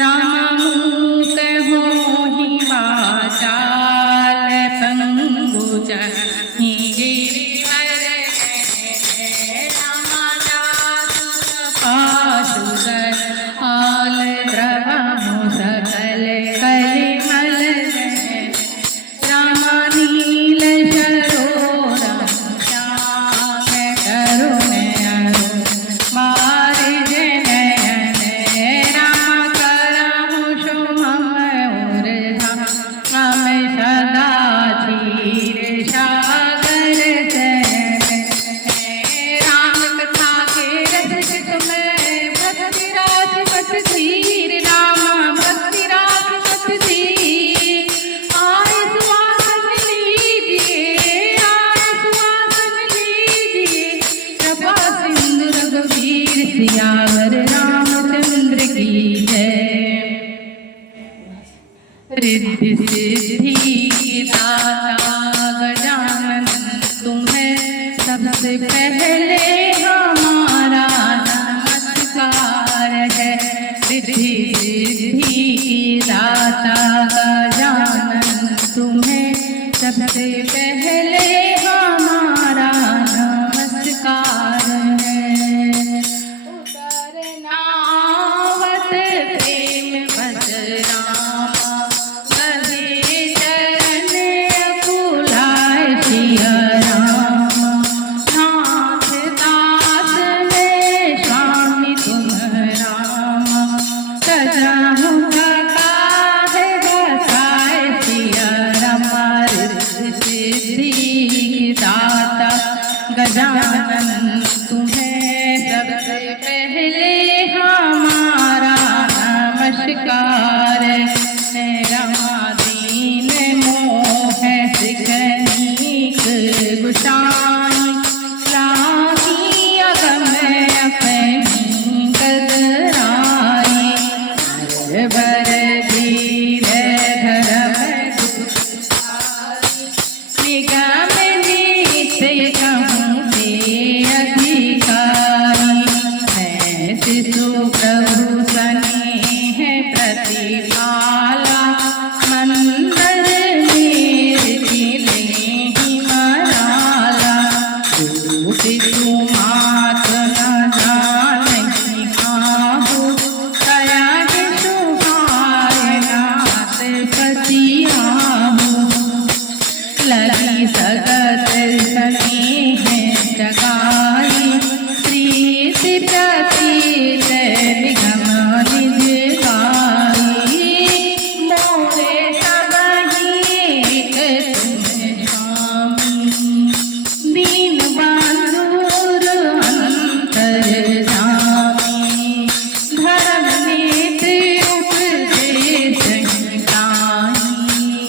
राम मूक होहि वाचाल पंगुज ही गिरिवर राम पाशुर हाल द्रवमु सकल कलिमल राम नील सरोरम श्याम करुण मार जनयन राम करहु शुभम उर्धा हम सदा चीर सागर राम कथा के रस में भक्ति रास पथ धीर राम भक्ति रास पथ धीर आए सुवासन लीजिए आए सुवासन लीजिए कृपा सिंधु रघुवीर सियावर रामचंद्र की जय। रिद्धि सिद्धि दाता गजानन तुम्हें सबसे पहले हमारा नमस्कार है। रिद्धि सिद्धि दाता गजानन तुम्हें सबसे पहले हमारा नमस्कार है। उतरनावत प्रेम बस रामा गले चरण अकुलाय सिया रामा नाथ दास ने स्वामी तुम रामा सजाहु काहे बसाए सिया रामा। रिद्धि सिद्धि दाता गजानन तुम्हें सबसे पहले हमारा नमस्कार है। रामादीन मोह सिकनीक गुसाई लाही अगम अपनी कदराई बर धीर धर्म निगम नित्य कहूँ ते अधिकारी मैं शिशु प्रभु स्नेह प्रतिपाला मंदर कीर्ति लेहि मराला शिशु मात न जानहि काहू दया सुहाय नाथ पतियाहू लगी सगत सनेह जगाई प्रीति प्रतीत निगम निज गाई मोरे सबहि एक तुम स्वामी दीन बंधुर अंतर जामी धर्म नीति उपदेश गाई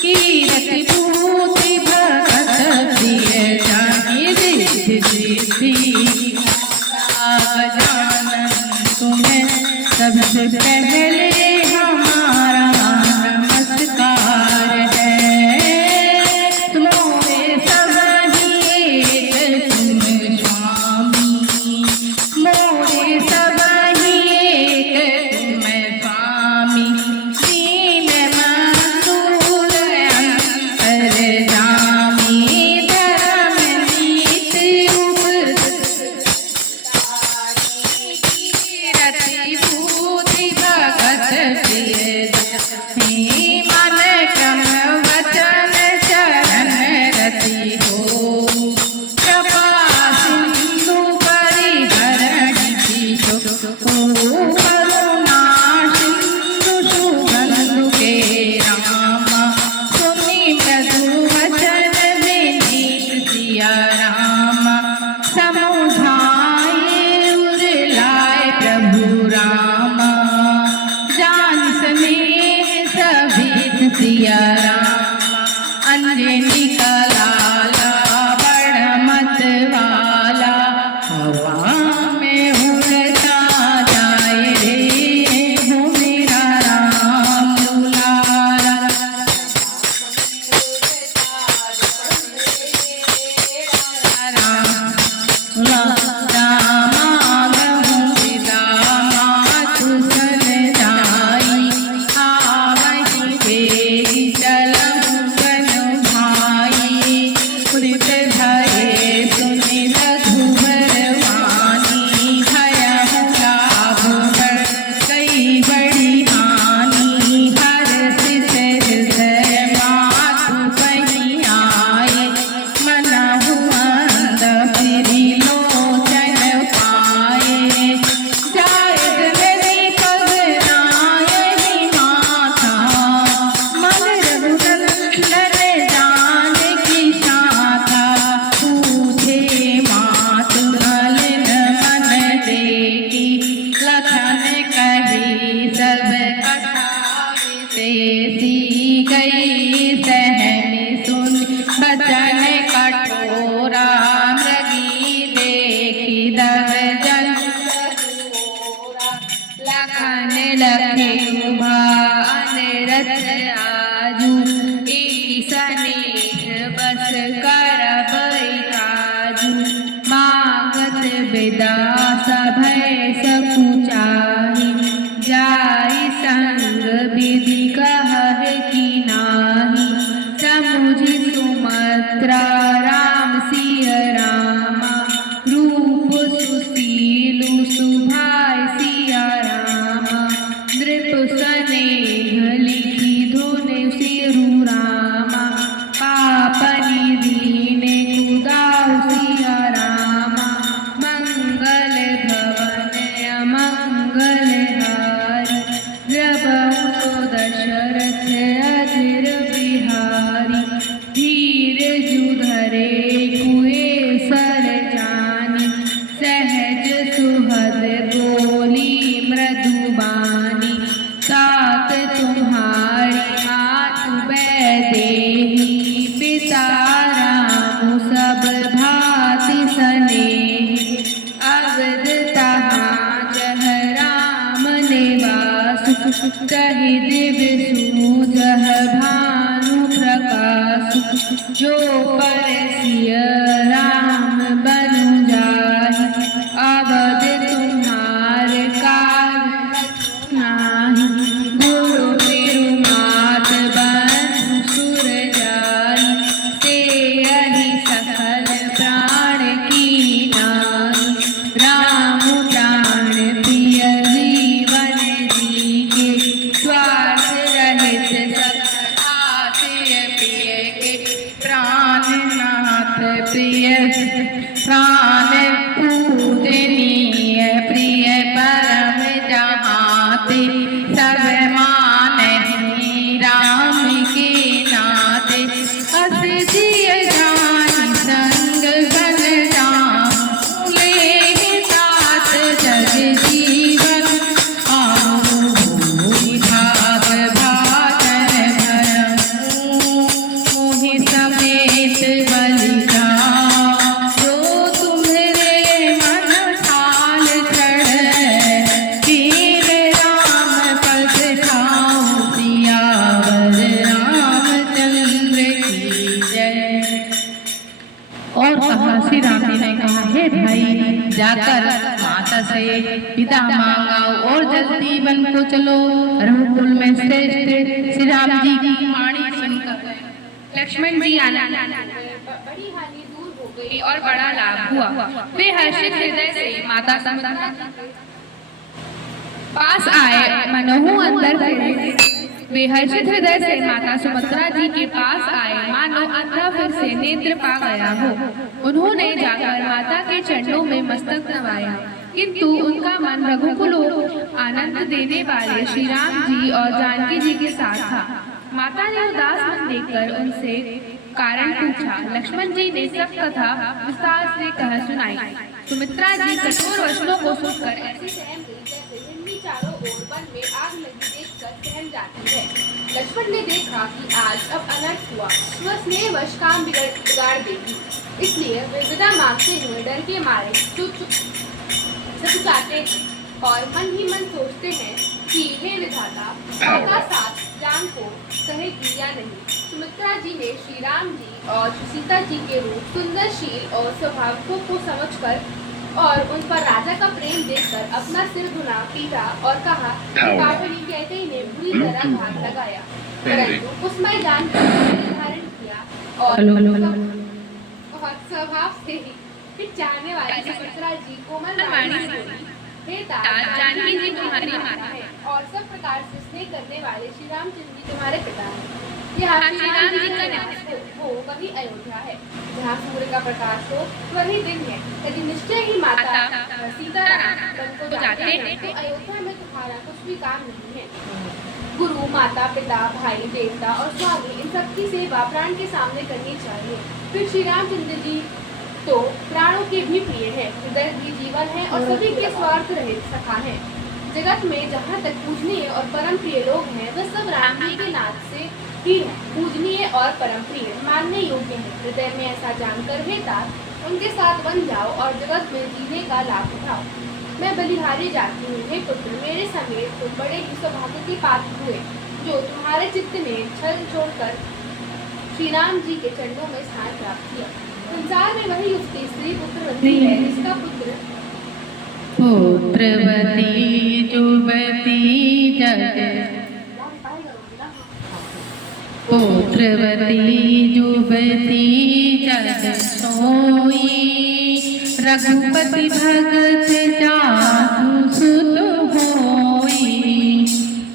कीरति पूति भगत प्रिय जानी। रिद्धि सिद्धि गजानन तुम्हें सबसे पहले हमारा नमस्कार है। तुम्हारे सबहि एक तुम स्वामी मोरे सबहि एक तुम स्वामी दीन बंधुर अंतर जामी धर्म नीति कीरति पूति भगत प्रिय जानी। मन क्रम वचन चरण रति हो कृपा सिंधु परिहरणि कीशो करुणा सिंधु सुबंधु के रामा सुनि मृदु वचन विनीत सिया रामा समुझाए उरलाए प्रभु रामा जान स्नेह सभी सी गई सहमी सुन बचन कठोरा मृगी देखी दब जन लखन लखे उभान रथ आजू एक सनेह बस करब काजू मागत विदा सभय सकुचाही जाई संग विधि कहहि की नाही समुझि सुमत्रा राम सिय रामा रूप सुशीलु सुभाय सिया रामा नृप स्नेह लिखी धुन सिरु रामा पापनि दीने कुदाउ सिया रामा मंगल भवन अमंगल हारी द्रवहु सो दशरथ अजिर बिहारी धीर जुधरे कुएसर जानी सहज सुहद बोली मृदुबानी सात तुम्हारी हाथ बैदेही पिता राम सब भाति स्नेही अवध तहाँ जह राम निवास कहि दिव्य सूजह भानु प्रकाश जो पर सिय राम बनु जाहि अवध तुम्हार काज नाही गुरु तिरुमात बंधु सुर जाई ते यही सकल प्राण की नाई राम प्राण प्रिय जीवन जी के स्वार्थ रहित आशय प्रिय के प्राणनाथ प्रिय प्राण पूजनीय प्रिय परम जहाते सब मानहि राम के नाते अस जिय जानि संग सन राम ले साथ जग जीवन आहुति भाग भाजन भरमु मोहि समेत बलिका जो तुम्हरे मन ठाल चढ़ वीर राम पद खाऊं सियावर रामचंद्र की जय। और कहा श्री राम जी ने कहा हे भाई जाकर माता से विदा मांगाओ और जल्दी वन को चलो। रघुकुल में श्रेष्ठ श्री राम जी की वाणी सुनकर लक्ष्मण जी आना बड़ी हानि दूर हो गई और बड़ा लाभ हुआ। वे हर्षित हृदय से माता सुमित्रा पास आए मनहु अंदर वे हर्षित हृदय से माता सुमित्रा जी के पास आए मानो अंधा फिर से नेत्र पा गया हो। उन्होंने जाकर माता के चरणों में मस्तक नवाया किंतु उनका मन रघुकुल आनंद देने वाले श्री राम जी और जानकी जी के साथ था। माता ने उदास मन देखकर उनसे कारण पूछा। लक्ष्मण जी ने सब कथा विस्तार से कह सुनाई। सुमित्रा जी कठोर वचनों को सुनकर ऐसी सहम गई जैसे हिरनी चारों ओर वन में आग लगी देखकर सहम जाती है। लक्ष्मण ने देखा कि आज अब अनर्थ हुआ, वह स्नेहवश काम बिगाड़ देगी, इसलिए वे विदा मांगते हुए डर के मारे सकुचाते और मन ही मन सोचते हैं कि हे विधाता का साथ जान को कहेगी या नहीं। सुमित्रा जी ने श्री राम जी और सीता जी के रूप, सुंदरशील और स्वभावों को समझकर और उन पर राजा का प्रेम देखकर अपना सिर घुना पीटा और कहा काठरी कैकेयी ने बुरी तरह घात लगाया, परंतु कुसुमय जान का धारण किया और स्वभाव से ही चाहने वाली सुमित्रा जी कोमल वाणी से हे तात जानकी जी तुम्हारी माता है और सब प्रकार से स्नेह करने वाले श्री रामचंद्र जी तुम्हारे पिता हैं। यहाँ श्री राम जी का निवास हो वही अयोध्या है, जहाँ सूर्य का प्रकाश हो वही दिन है। यदि निश्चय ही माता सीताराम को जाते हैं तो अयोध्या में तुम्हारा कुछ भी काम नहीं है। गुरु, माता, पिता, भाई, देवता और स्वामी इन सबकी सेवा प्राण के सामने करनी चाहिए। फिर श्री रामचंद्र जी तो प्राणों के भी प्रिय है, हृदय भी जीवन है और सभी के स्वार्थ रहित सखा है। जगत में जहाँ तक पूजनीय और परम प्रिय लोग हैं वह सब राम जी के नाथ से ही हैं, पूजनीय और परम प्रिय, मानने योग्य हैं। हृदय में ऐसा जानकर हे तात उनके साथ बन जाओ और जगत में जीने का लाभ उठाओ। मैं बलिहारी जाती हूँ, हे पुत्र मेरे समेत तुम बड़े ही सौभाग्य के पात्र हुए, जो तुम्हारे चित्त ने छल छोड़कर श्री राम जी के चरणों में स्थान प्राप्त किया। संसार में वही युक्ति स्त्री पुत्रवती है जिसका पुत्र पुत्रवती जुवती जग पुत्रवती जुवती जग सोई, रघुपति भगत जासु सुत होई।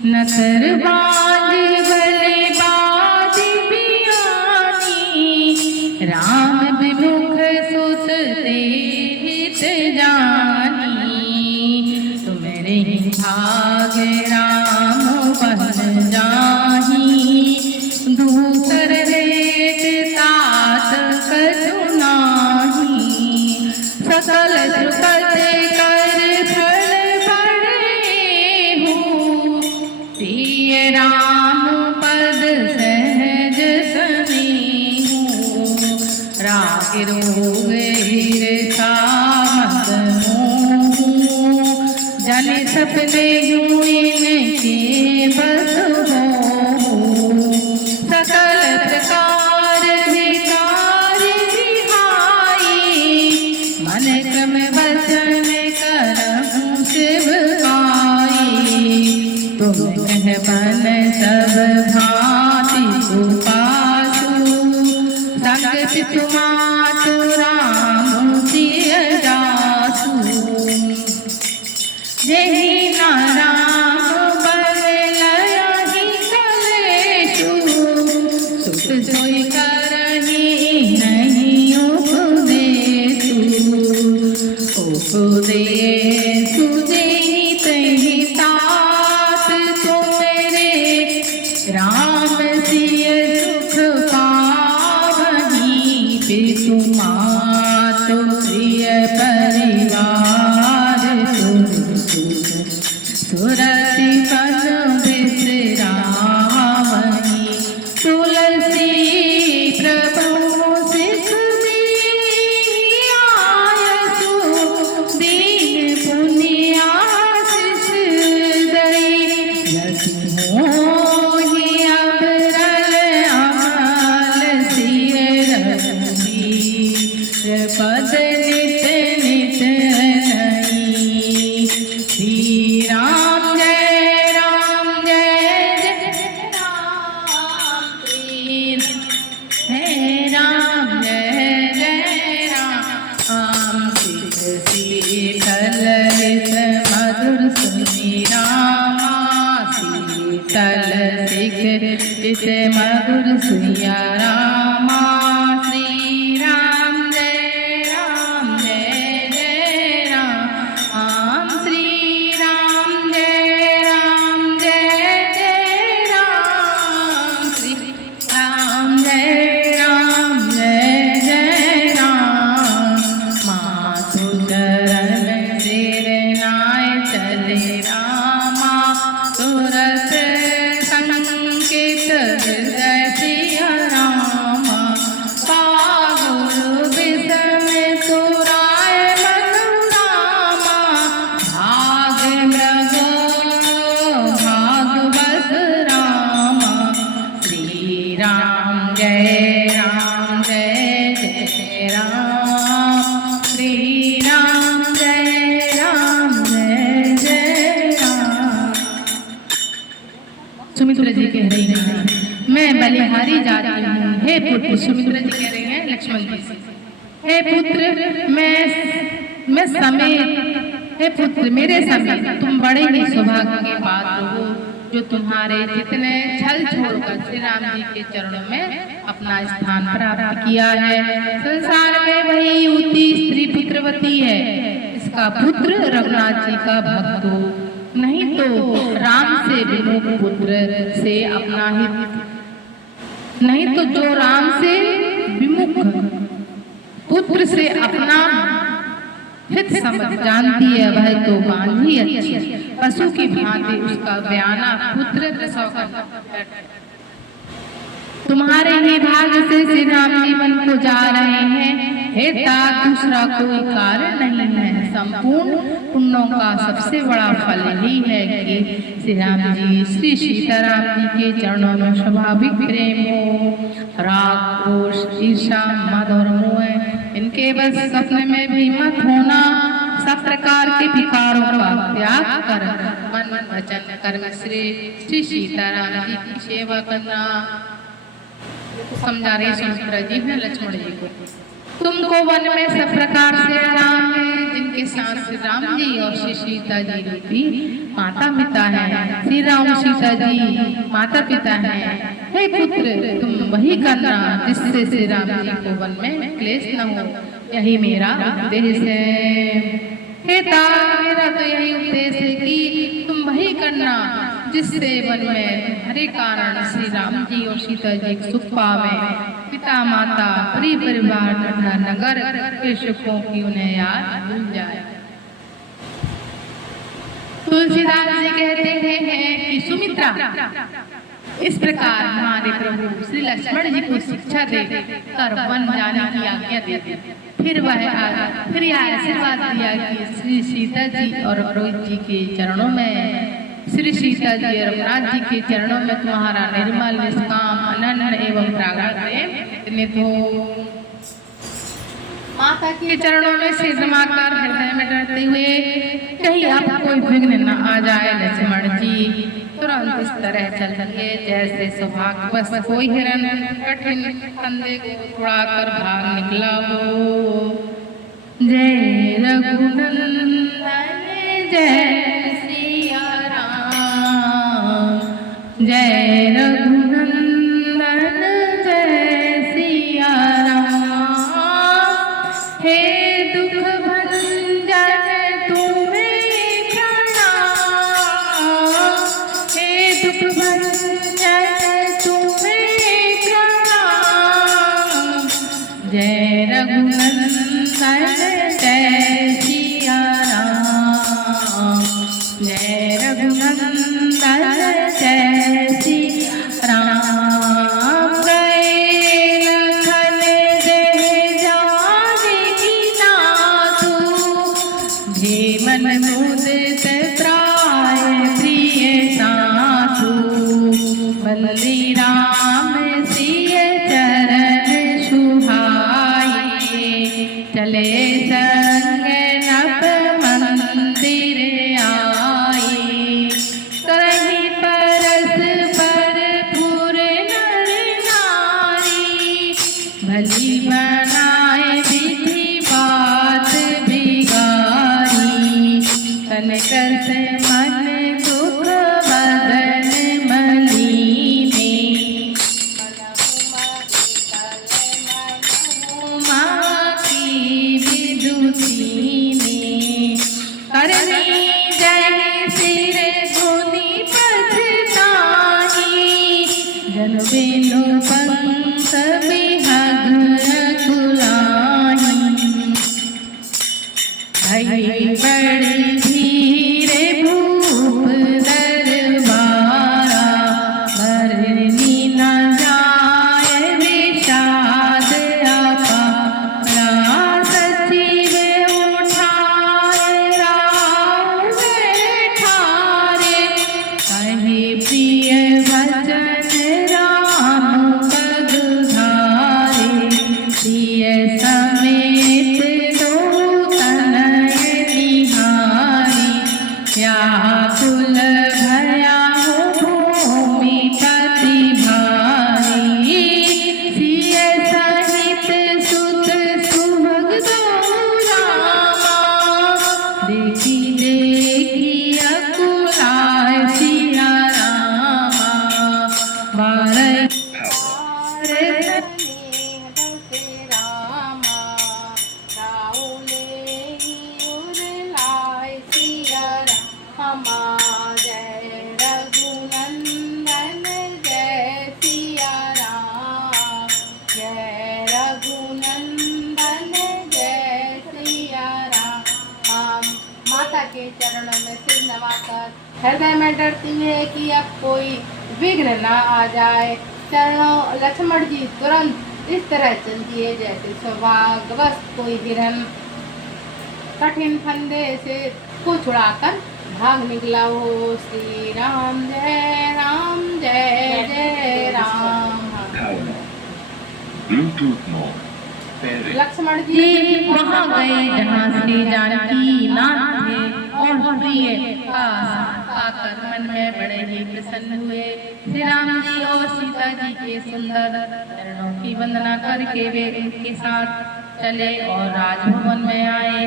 नतर बाज भले बाज बियानी, राम विमुख सुत हित जानी। तुमरे भाग राम बन जाही, दूसर रेत तात कछु नाही। सकल सुकृत कर फल बड़े हूँ, प्रिय राम पद सहज सनेहू। राग रोग ईर्षा मद मोह, जन सपने इनके बस हो। सकल प्रकार विकार विहाई, मन क्रम वचन करहु शिव पाई। तुम कह बन सब भांति सुपासु, संग तुमातु राम सिय जासु। जेहि नाराम बल लयहि कलेषु, सुत सोई करहि नहीं उपदेशु। उपदेशु जेहि तहि तात, तुमरे राम सिय सुख पावहि। पितु मातु प्रिय परिवार, तुम सुरति पद बिसरावहि। तुलसी प्रभु सिख आयसु, दीन पुण्याशिष दई। लखि मोहि अबरल अमल सिय रखी, पद नित नित नई। श्री राम जय राम जय जय राम, श्री जय राम जय जय राम। शीतल हित मधुर सुनि रामा, शीतल हित मधुर सुइया रामा। श्री राम जय जय राम, श्री राम जय जय राम। श्री राम जय जय राम। मातु चरण सिर नाय चले रामा, तुरत संकेत हृदय सिय रामा। पागुर विषम तुराय मनोरामा, भाग मृगो भाग बस रामा। श्री राम जय जय राम, श्री राम जय जय राम। सुमित्रा जी कह रही हैं, मैं बलिहारी जा रही हूँ, हे पुत्र। सुमित्रा जी कह रही हैं लक्ष्मण जी से, हे पुत्र मैं समेत, हे पुत्र मेरे समेत तुम बड़े ही सौभाग्य के पात्र हो, जो तुम्हारे जितने छल छोड़कर श्री राम जी के चरणों में अपना स्थान प्राप्त किया है। संसार में वही युवती स्त्री पुत्रवती है, इसका पुत्र रघुनाथ जी का भक्त हो, नहीं तो राम से विमुख पुत्र से अपना हित, नहीं तो जो राम से विमुख पुत्र से अपना हित समझ जानती है वह तो बांझी अच्छी। पशु की भांति उसका बयाना पुत्र प्रसव करता। तुम्हारे ही भाग्य से श्री राम जी वन को जा रहे हैं, हे तात दूसरा कोई कारण नहीं है। संपूर्ण पुण्यों का सबसे बड़ा फल यही है कि श्री राम जी श्री सीताराम जी के चरणों में स्वाभाविक प्रेम हो। राग, रोष, ईर्षा, मद और मोह इनके बस सपने में भी मत होना। सब प्रकार के विकारों का त्याग कर मन वचन कर्म श्री सीताराम जी की सेवा करना। समझा रही सुमित्रा जी ने लक्ष्मण जी को, तुमको वन में सब प्रकार से आराम है। जिनके साथ श्री राम जी और श्री सीता जी रूपी माता पिता है। श्री राम सीता जी माता पिता है। हे पुत्र, तुम वही करना जिससे श्री राम जी को वन में क्लेश न हो। यही मेरा उपदेश है। हे तात, मेरा तो यही उपदेश है कि तुम वही करना जिससे वन में तुम्हारे कारण श्री राम जी और सीता जी सुख पावे। पिता माता परिवार तथा नगर के सुखों की उन्हें याद भूल जाए। तुलसीदास जी कहते हैं कि सुमित्रा इस प्रकार हमारे प्रभु श्री लक्ष्मण जी को शिक्षा दे कर वन जाने की आज्ञा देते। फिर यह आशीर्वाद दिया कि श्री सीता जी और रोहित जी के चरणों में, श्री सीता जी और रघुनाथ जी के चरणों में तुम्हारा निर्मल निष्काम अनन्य एवं प्रागण प्रेम निहित हो। माता के चरणों में सिर नमाकर हृदय में डरते हुए कहीं आपको कोई विघ्न न आ जाए, लक्ष्मण जी तुरंत इस तरह चल सके जैसे सौभाग्यवश कोई हिरन कठिन फंदे को उड़ाकर भाग निकला हो। जय रघुनंदन जय सिया राम, जय रघुनंदन जय सिया राम। हे दुख भंजन तुम्हें प्रणाम, हे दुख भंजन तुम्हें प्रणाम। जय रघुनंदन जय सिया राम, जय रघुनंदन जय सिया राम। गए लखन जय जानकी नाथू, भीमन मुदित त्राय प्रिय साथू। बंदी राम सिय चरण सुहाए, चले संग नभ मंदिर आए। करहि परस भरपूर नर नारी, भली बनाए विधि बात बिगारी। तन करत मन दुख बदन मलीने, माँ की विदुषीने। करनी जय सिर धुनि पछताई, जन बिनु पंथ बिहग कुलाही। भई बड़ी धीरे भूप दरबारा, भरनी न जाय विषाद अपारा। सचिव उठाए राव बैठारे, कहे प्रिय वचन राम पद धारे। प्रिय समेत दो तनय निहारी, व्याकुल भया हो भूमि पति भारी। सिय सहित सुत सुभग दो रामा, देखी देखी अकुलाय सिया रामा। बारह जय रघुनाथ आकर हृदय में डरती है कि अब कोई विघ्न न आ जाए। चरणों लक्ष्मण जी तुरंत इस तरह चल दिए जैसे सौभाग्यवश कोई हिरन कठिन फंदे से को छुड़ाकर भाग निकला हो। श्री राम जय जय Ram. Bluetooth mode pairing Lakshman ji वहाँ गए जहाँ श्री जानकी नाथ थे और प्रिय का साथ पाकर मन में बड़े ही प्रसन्न हुए। श्री राम जी और सीता जी के सुंदर चरणों की वंदना करके वे उनके साथ चले और राजभवन में आए।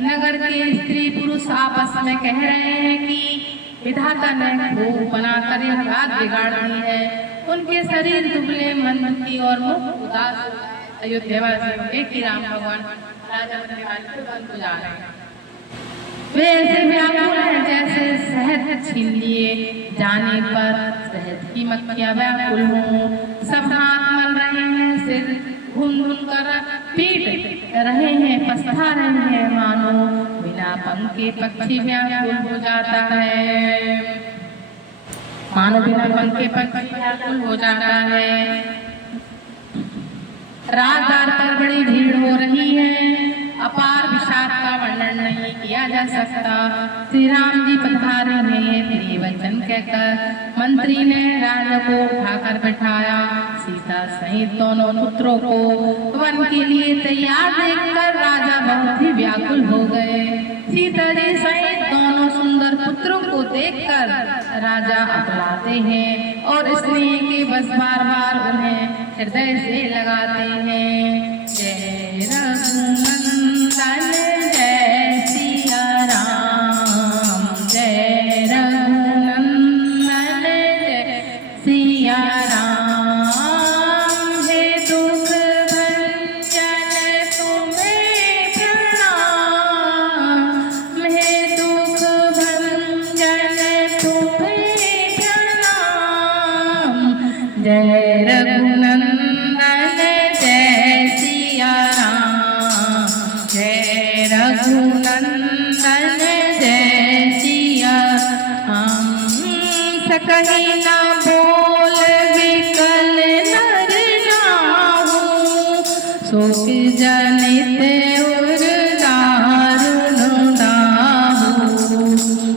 नगर के स्त्री पुरुष आपस में कह रहे हैं कि विधाता ने खूब बनाकर यह बात बिगाड़ दी है। उनके शरीर दुबले मन दुखी और मुख उदास हो गए। अयोध्यावासियों के कि राम भगवान राजा बनने वाले को बंद हो जा रहे हैं। वे ऐसे व्याकुल हैं जैसे शहद छीन लिए जाने पर शहद की मक्खियां व्याकुल हों। सब हाथ मल रहे हैं, सिर घूम कर पीट रहे हैं, पछता रहे हैं, मानो बिना पंख के पक्षी व्याकुल हो जाता है, मानो बिना पंख के पक्षी व्याकुल हो जाता है। राजद्वार पर बड़ी भीड़ हो रही है, अपार विषाद का वर्णन नहीं किया जा सकता। श्री राम जी पधारे हैं प्रिय वचन कहकर। मंत्री ने राजा को उठाकर बैठाया। सीता सहित दोनों पुत्रों को वन के लिए तैयार देखकर राजा बहुत ही व्याकुल हो गए। सीता जी सहित दोनों सुंदर पुत्रों को देखकर राजा अपनाते हैं और स्नेह के बस बार बार उन्हें हृदय से लगाते हैं। जय रघुनंदन जय सिया राम, जय रघुनंदन जय सिया राम। हे दुख भंजन तुम्हें प्रणाम, हे दुख भंजन तुम्हें प्रणाम। जय रघुनंदन जय सिया राम, जय रघुनंदन जय सिया राम। सकहि न बोल विकल नर नाहु, शोक जनित उर दारुण दाहु।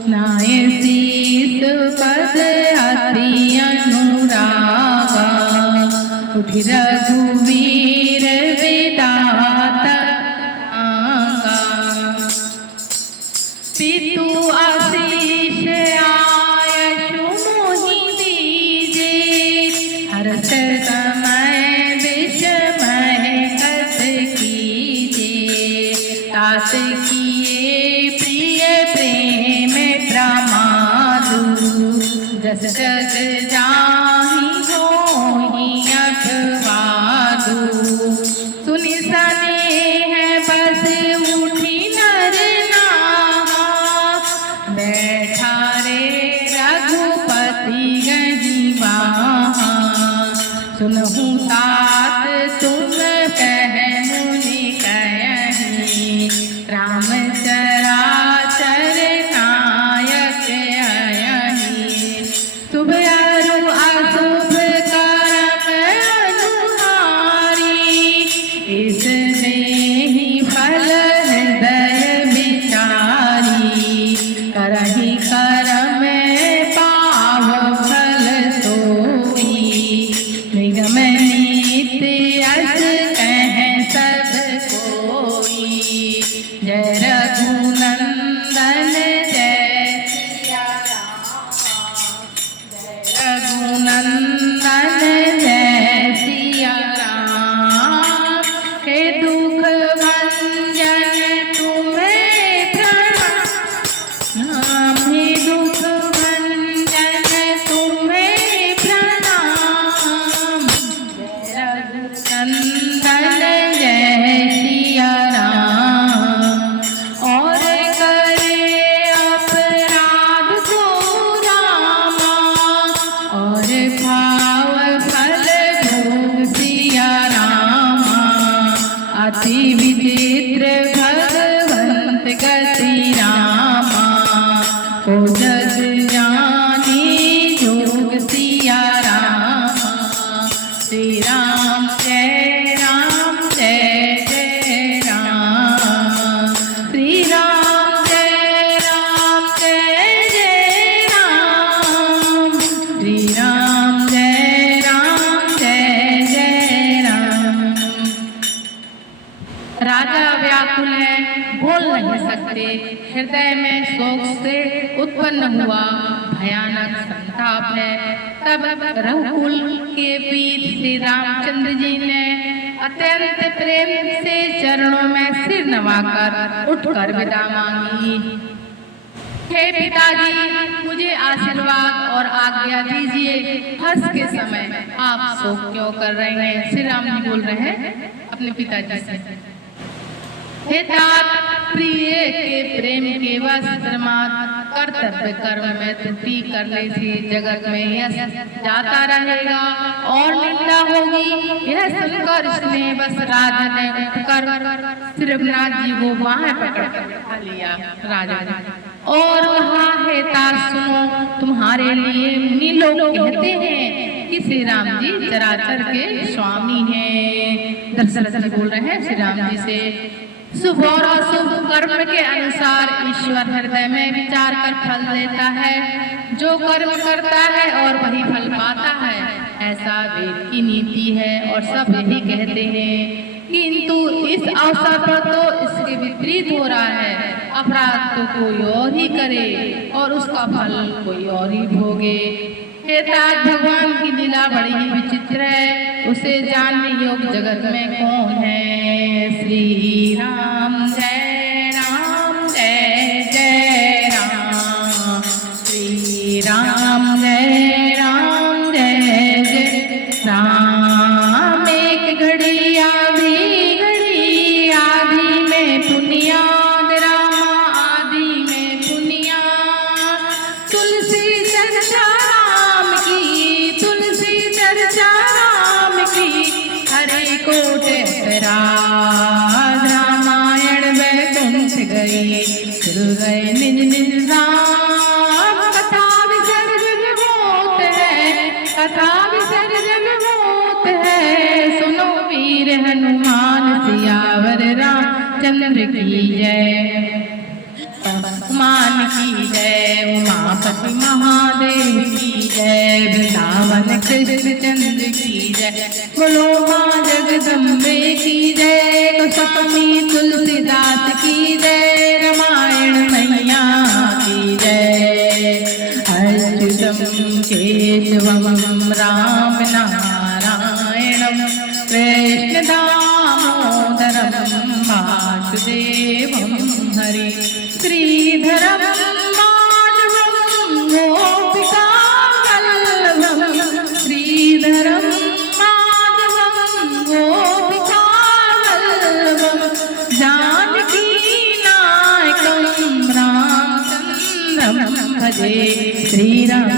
नाय शीस पद अति अनुरागा, उठि रघुवीर विदात आगा। पितु आशीष आयशु मोहि दीजे, हर्ष समय विषमय कत कीजे। तात किए प्रिय प्रेम प्रमादु, जस जग जाहि होहि अखवादु। सुनि सनेह बस उठी नर नाहा, बैठा रे रघुपति गहिवाहा। सुनहु तात तुम कह मुनि कहि, रामचराचर नायक अयहि। शुभ अरु अशुभ कर्म अनुहारी, इस देहि फल हृदय विचारी। करहि कर्म पाव फल सोई, निगम नीति अस कह सब कोई। जय रघुनंदन जय सिया राम, जय रघुनंदन जय सिया राम। हे दुख भंजन तुम्हें प्रणाम, हे दुख भंजन तुम्हें प्रणाम। जय रघुनंदन जय सिया राम। और करे अपराध को रामा, और भाव फल भोग सिया रामा। अति विचित्र भगवंत गति रामा, को जग जानी जोग सिया राम। श्री राम जय जय राम। श्री राम जय जय राम। श्री राम जय जय राम। राजा व्याकुल है, बोल नहीं सकते। हृदय में शोक से उत्पन्न हुआ भयानक संताप है। तब रघुकुल के वीर श्री रामचंद्र जी ने अत्यंत प्रेम से चरणों में सिर नवाकर उठकर विदा मांगी। हे पिताजी, मुझे आशीर्वाद और आज्ञा दीजिए। हर्ष के समय आप शोक क्यों कर रहे हैं? श्री राम जी बोल रहे हैं अपने पिताजी से। हे तात, प्रिय के प्रेम के वश कर्तव्य कर्म में त्रुटि करने से जगत में यश जाता रहेगा और निंदा होगी। यह सुनकर इसने बस राजा ने उठकर श्री रघुनाथ जी को बाहें पकड़कर बिठा लिया राजा और कहा, हे तात सुनो, तुम्हारे लिए मुनि लोग कहते हैं कि श्री राम जी चराचर के स्वामी हैं। दशरथ जी बोल रहे हैं श्री राम जी से, शुभ और अशुभ कर्म के अनुसार ईश्वर हृदय में विचार कर फल देता है। जो कर्म करता है और वही फल पाता है, ऐसा वेद की नीति है और सब यही कहते हैं। किंतु इस अवसर पर तो इसके विपरीत हो रहा है। अपराध तो कोई और ही करे और उसका फल कोई और ही भोगे। भगवान की लीला बड़ी ही विचित्र है, उसे जानने योग्य जगत में कौन है। श्री राम जय जय राम। श्री राम जय जय राम। एक घड़ी आधी में पुनियाद रामा, आदि में पुनियाद। तुलसी चर्चा राम की, तुलसी चर्चा राम की, हरे कोट रामायण वैकुंठ गई, शुरू गए निज निज राम। कथा विसर्जन होत है, कथा विसर्जन होत है। सुनो वीर हनुमान सियावर रामचंद्र की जय। हनुमान की जय, उमापति महादेव की जय। वृंदावन कृष्ण चंद्र की जय, बोलो माँ जगदम्बे की जय। गोस्वामी तुलसीदास की जय, रामायण मैया की जय। अच्युतम केशवम राम नारायणम, कृष्ण दामोदरम वासुदेवम हरि। श्रीधरम माधवम गोपिका वल्लभम, श्रीधरम माधवम गोपिका वल्लभम। जानकी नायकम रामचंद्रम भजे, श्री राम